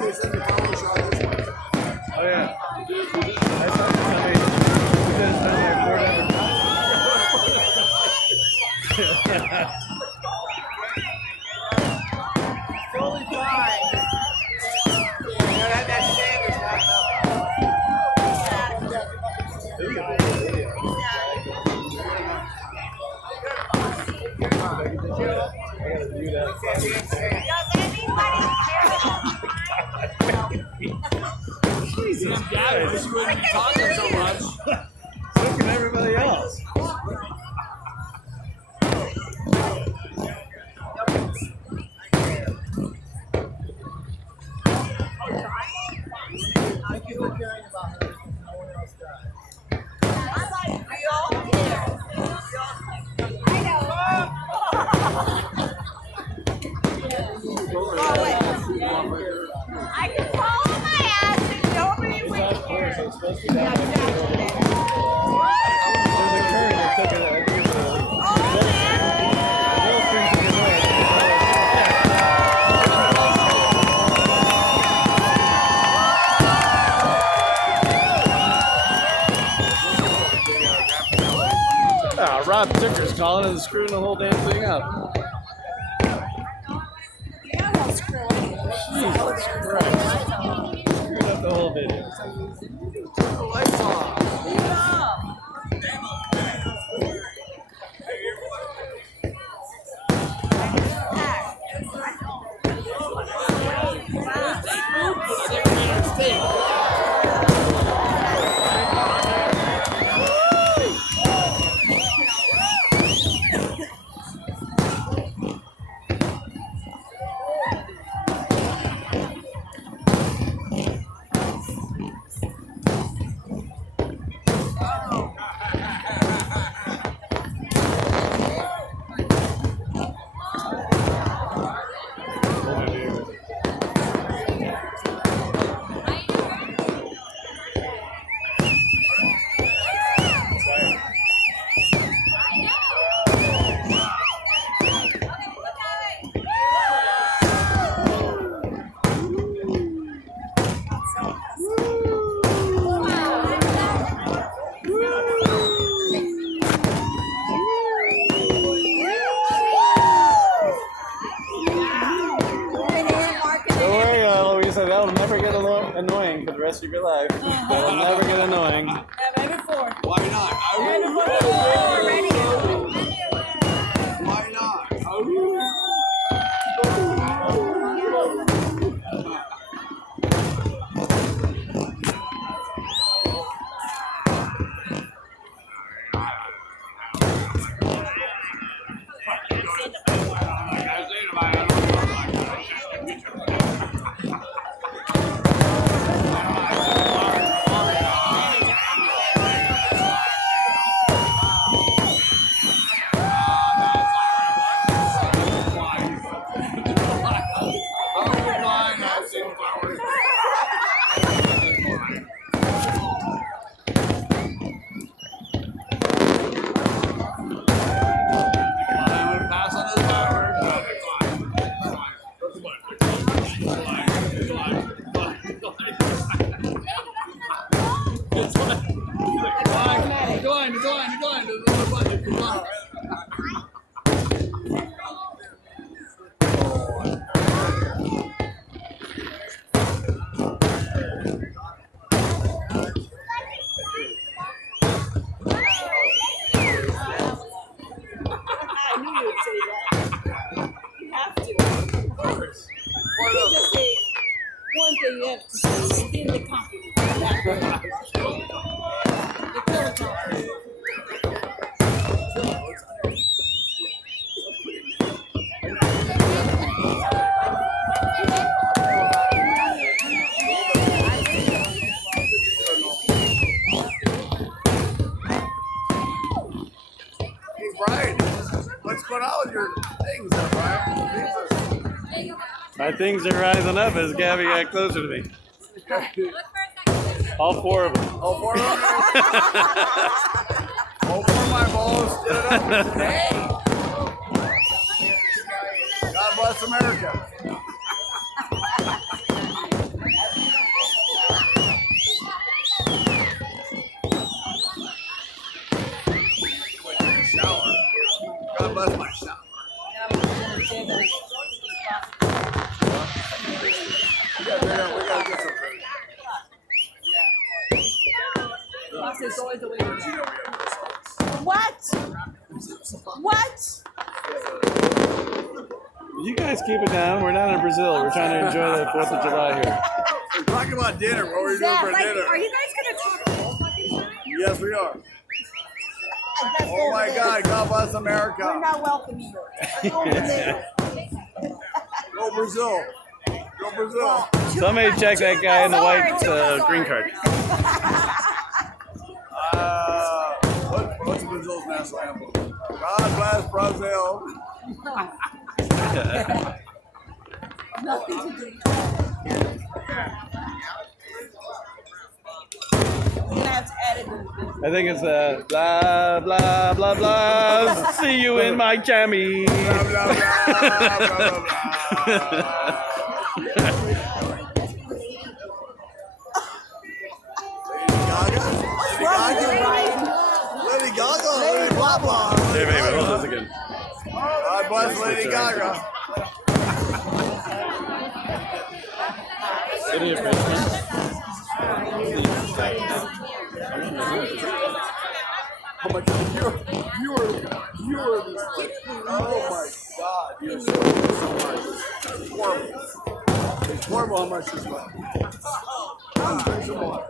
Oh yeah. I saw somebody who just done their board ever. Totally fine. That standard's not Jesus Yeah, I wish you wouldn't be talking so much. So can everybody else. Thank you for caring about her. No one else does. I can follow my ass and nobody will care. It's supposed to be down there. There's a current that took it. Rob Ticker's calling and screwing the whole damn thing up. Jesus Christ. Screwed up the whole video. Turn the lights off. That'll never get annoying for the rest of your life. That'll never get annoying. Yeah, maybe 4. Why not? Maybe 4. Ready? Why not? I knew you would say that. You have to. Of course. You can't just say one thing you have to say, and then the compliment. The color compliment. Brian, what's going on with your things there, Brian? My things are rising up as Gabby got closer to me. All 4 of them. All 4 of them? All 4 of my balls did it up today. God bless America. God bless my shop. Yeah, we gotta get some food. It's always the way. What? What? You guys keep it down. We're not in Brazil. We're trying to enjoy the 4th of July here. We're talking about dinner. What are we doing for dinner? Are you guys gonna talk? Yes, we are. Oh my God! God bless We're America. not welcome here. Go Brazil. Go Brazil. Somebody check that guy in the white green card. What's Brazil's national anthem? God bless Brazil. Nothing to do. We're gonna have to edit this. I think it's blah blah blah blah. See you in my jammy. Blah, blah, blah, blah, blah, blah. Lady Gaga, Lady blah blah. Hey, wait, hold this again. God bless Lady Gaga. City of Richmond. Oh my God, you are oh my God, you're so much. It's horrible. It's horrible how much this was. Drink some more.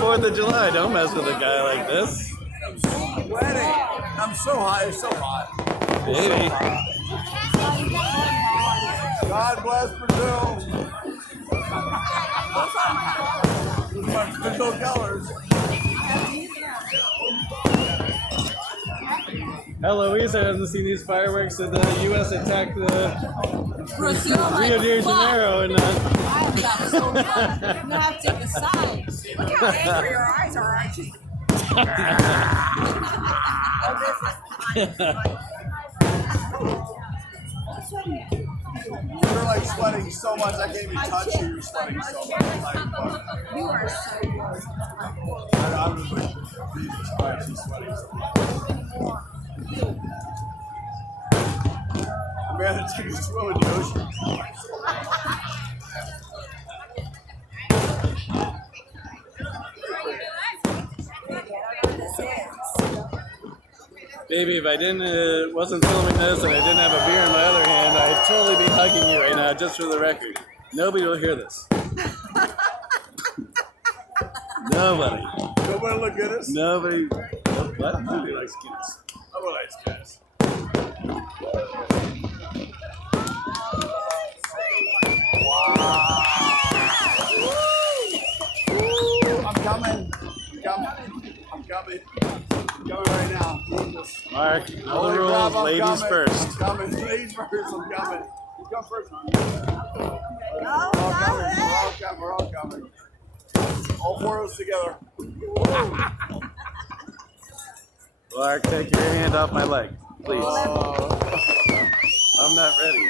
Fourth of July, don't mess with a guy like this. Sweating. I'm so hot. It's so hot. Baby. God bless Brazil. Those are my Brazil colors. Eloise hasn't seen these fireworks since the U.S. attacked Brazil, Rio de Janeiro. And I got so fun. You have to decide. Look how angry your eyes are, aren't you? You're like sweating so much. I can't even touch you. You're sweating so much. You are so good. I'm just like, Jesus Christ, he's sweating so much. I'm going to take a swim in the ocean. Baby, if I wasn't filming this and I didn't have a beer in my other hand, I'd totally be hugging you right now, just for the record. Nobody will hear this. Nobody. Nobody look at us? Nobody. What? Nobody likes kids. Nobody likes cats. I'm coming. I'm coming right now. Jesus. Mark, all Holy the rules, crap, I'm ladies coming. first. I'm coming. Ladies first. I'm coming. You come first, man. We're all coming. All four of us together. Mark, take your hand off my leg, please. I'm not ready.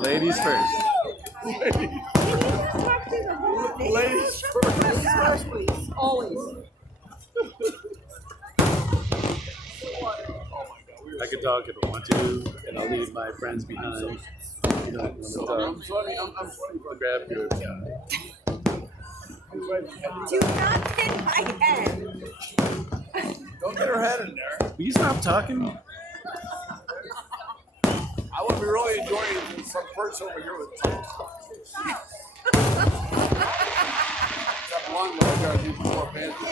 Ladies first. Ladies first. First, please. Always. I could talk if I want to, and I'll leave my friends behind. You don't want to talk. I'm sweating. I'm sweating. I'll grab your Do not hit my head. Don't get her head in there. Will you stop talking? I would be really enjoying some person over here with that long leg guard needs more pants.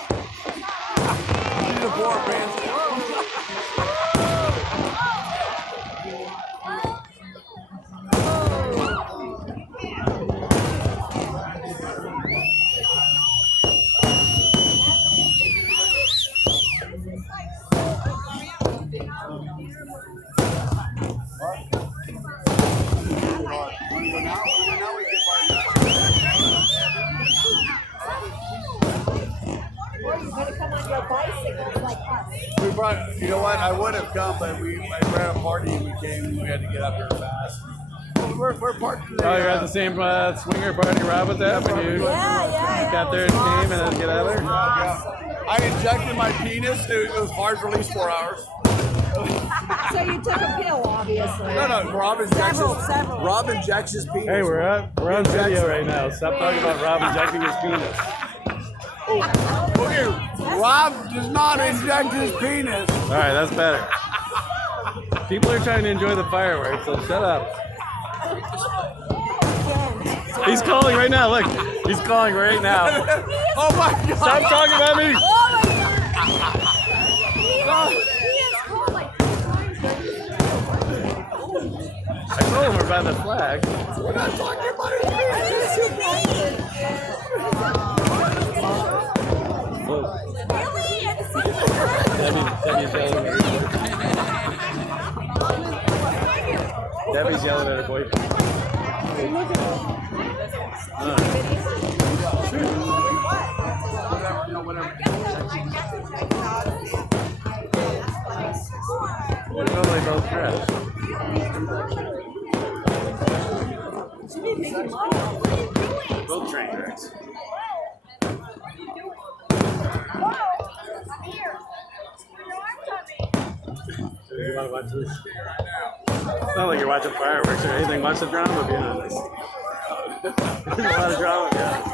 You need a more pants. What? come, but we ran a party and we came and we had to get up here fast. Well, we're parked today. Oh, you're at the same swinger party Rob was at when you got there and came and then get out of there? Yeah. I injected my penis. It was hard for at least 4 hours. So you took a pill, obviously. No. Rob injects his penis. Hey, we're on video right now. Stop talking about Rob injecting his penis. Okay, Rob does not inject his penis. All right, that's better. People are trying to enjoy the fireworks, so shut up. He's calling right now. Look, he's calling right now. Oh my God! Stop talking about me. I told him we're by the flag. We're not talking about his penis. Debbie's yelling at her boyfriend. We're totally both trash. Both train wrecks. You want to watch this? It's not like you're watching fireworks or anything. Watch the drama behind this. There's a lot of drama behind this.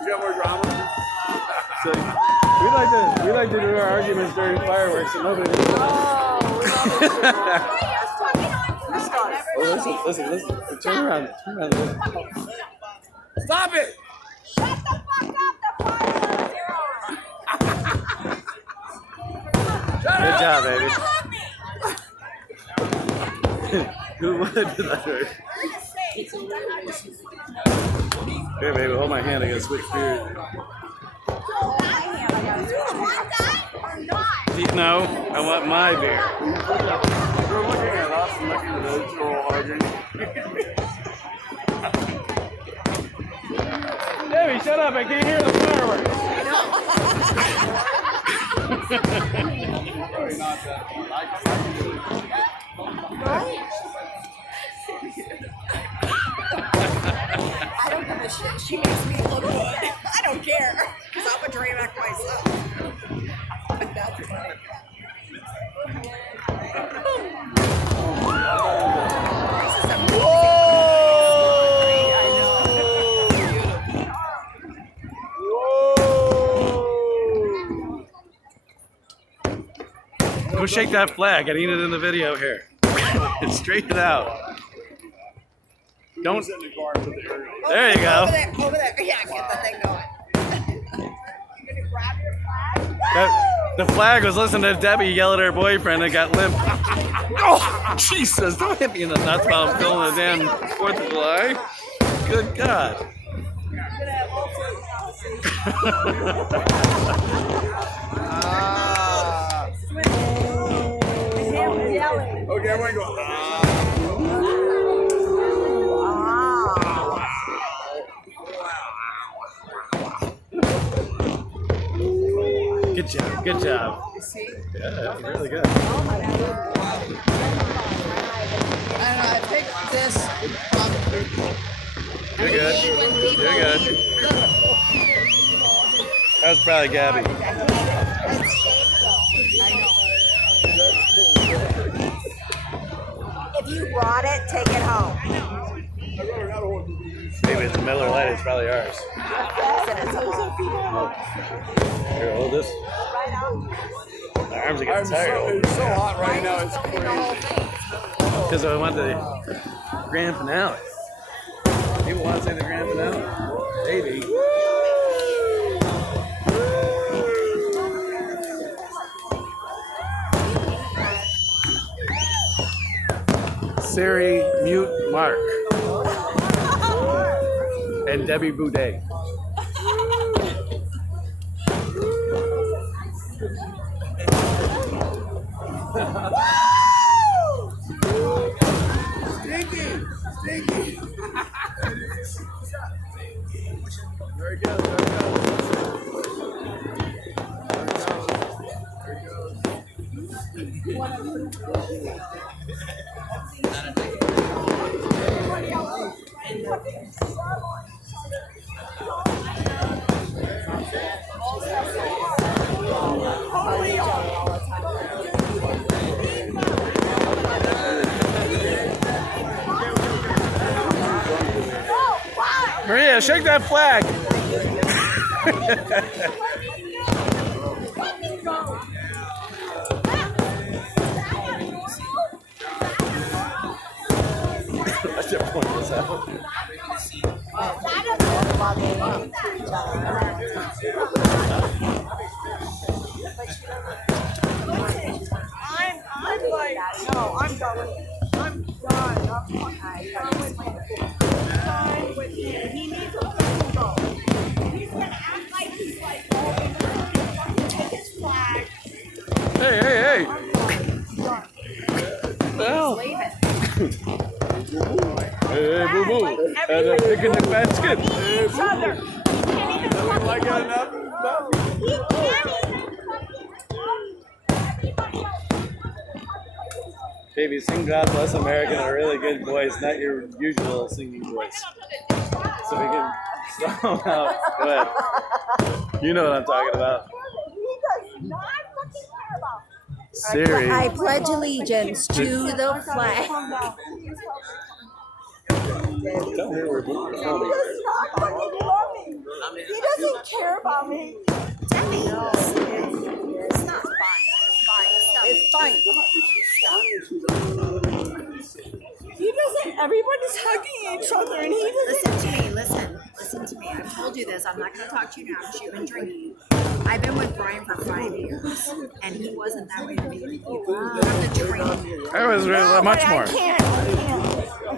You got more drama? So we like to do our arguments during fireworks, and nobody does that. Oh, listen. Turn around. Listen. Stop it! Shut the fuck up, the fireworks. Good job, baby. Who wanted to do that? Here, baby, hold my hand. I gotta switch beers. No, I want my beer. You're looking at us and looking at those two all arguing. Debbie, shut up. I can't hear the fireworks. Probably not that. I don't give a shit. She makes me look good. I don't care. Because I'm a dream act myself. That's funny. Go shake that flag. I need it in the video here. Straighten it out. Don't. Sit in the car and put the aerial. There you go. Over there. Yeah, get the thing going. You're gonna grab your flag? The flag was listening to Debbie yell at her boyfriend and got limp. Oh, Jesus. Don't hit me in the nuts while I'm filming the damn 4th of July. Good God. Okay, everyone go. Good job. Good job. Yeah, really good. I don't know, I picked this from You're good. You're good. That was probably Gabby. If you brought it, take it home. Maybe it's a Miller Lite. It's probably ours. Here, hold this. My arms are getting tired. It's so hot right now. It's crazy. Because I want the grand finale. People want to say the grand finale? Maybe. Siri, mute Mark. And Debbie Boudet. Stinky! There he goes. Maria, shake that flag. I should point this out. I'm like, no, I'm done with it. I'm done. I'm done with him. He needs to fucking go. He's gonna act like he's like, oh, he's gonna fucking take his flag. Hey, hey, hey. Well. Hey, boo boo. And a picnic basket. Each other. He can't even fucking Like that enough? He can't even Baby, sing God Bless America in a really good voice, not your usual singing voice. So we can somehow. Go ahead. You know what I'm talking about. He does not fucking care about. Siri. I pledge allegiance to the flag. Tell her we're moving. He does not fucking love me. He doesn't care about me. Debbie, it's not fine. It's fine. He doesn't. Everybody's hugging each other, and he doesn't. Listen to me. Listen to me. I've told you this. I'm not going to talk to you now because you've been drinking. I've been with Brian for 5 years, and he wasn't that way to me with you. You have to train him. That was really much But more. I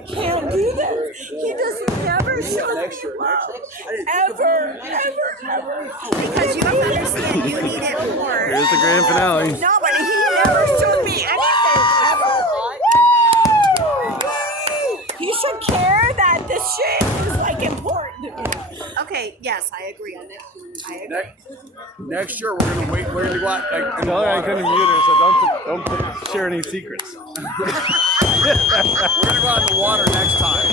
can't do this. He just never shows me love. Ever. Because you have to understand, you need it more. Here's the grand finale. No, but he never showed me anything. Ever. He should care that this shit is like important to me. Okay, yes, I agree on it. I agree. Next year, we're gonna wait. We're gonna go out like in the Tell her I water. couldn't mute her, so don't share any secrets. We're gonna go out in the water next time.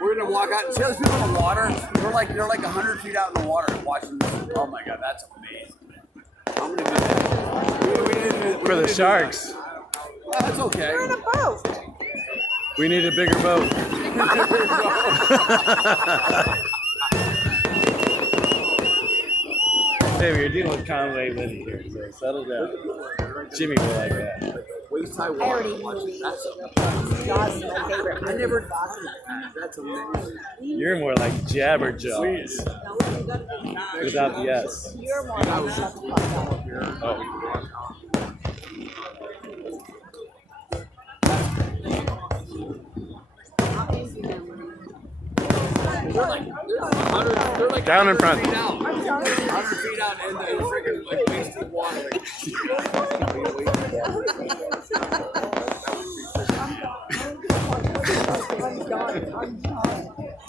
We're gonna walk out. See those people in the water? They're like 100 feet out in the water watching this. Oh my god, that's amazing. I'm gonna do that. For the sharks. Oh, that's okay. We're in a boat. We need a bigger boat. Baby, you're dealing with Conway Liddy here, so settle down. Jimmy will like that. Waist high water. That's Jaws is my favorite. I never thought of that. That's amazing. You're more like Jabberjaws. Without the S. You're more than shut the fuck up. Oh. They're like Down in front. 100 feet out and freaking like waist deep water.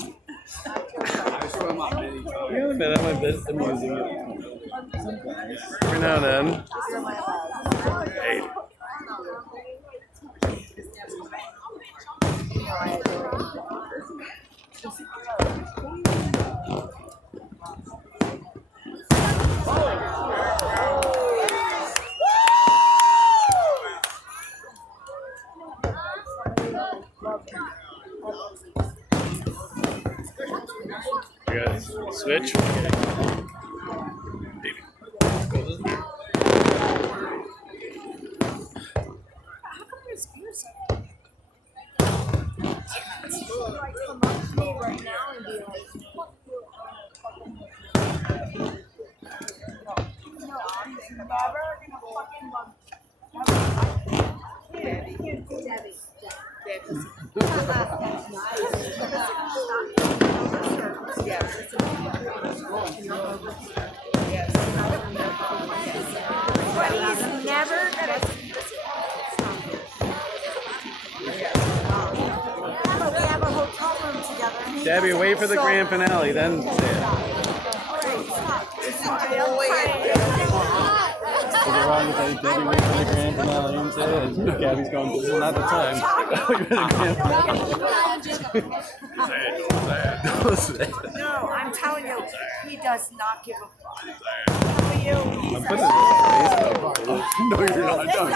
I swim out many times. You haven't been at my best amusing you. Every now and then. Hey. You guys switch? But he's never gonna. But we have a hotel room together. and he Debbie, doesn't- wait for the so- grand finale, then say it. Alright, stop. Is it wrong to say Debbie went to the grand finale and said, Gabby's going, this is not the time. No, I'm telling you, he does not give a fuck. I'm putting it in Facebook. No, you're not done.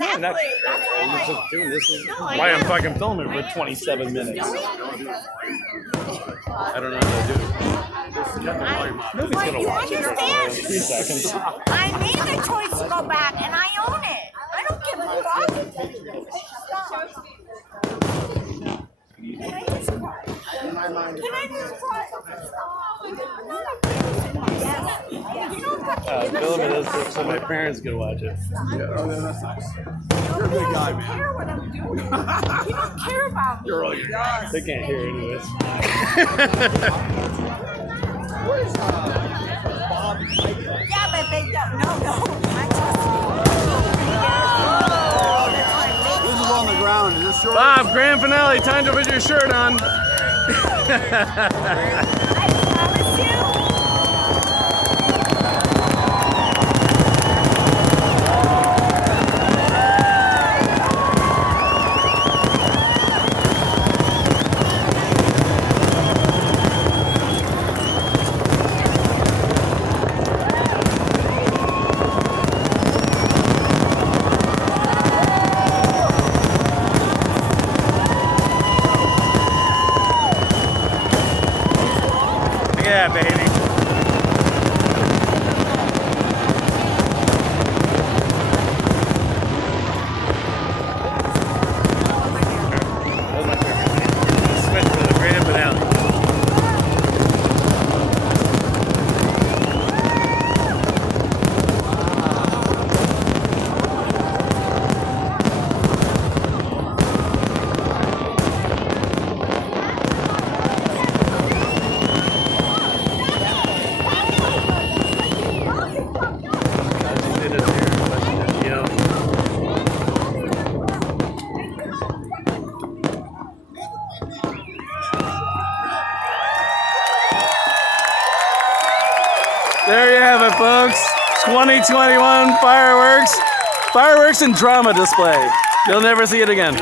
I'm not, I'm just doing this. Is why I'm fucking filming for 27 minutes. I don't know how to do it. Nobody's But gonna you watch it for understand? 3 seconds. I made the choice to go back, and I own it. I don't give a fuck. Can I just cry? Can I just cry? Filming this so my parents can watch it. Yeah, oh, that's nice. You're a good guy, man. Care what I'm doing. You don't care about me. You're all your guys. They can't hear anyways. Where's Bob? Yeah, but they don't. No. I trust This is on the ground. Is this short? Bob, grand finale. Time to put your shirt on. me. I promise you. Yeah, baby. That was my favorite. Switch for the grand finale. There you have it, folks. 2021 fireworks and drama display. You'll never see it again.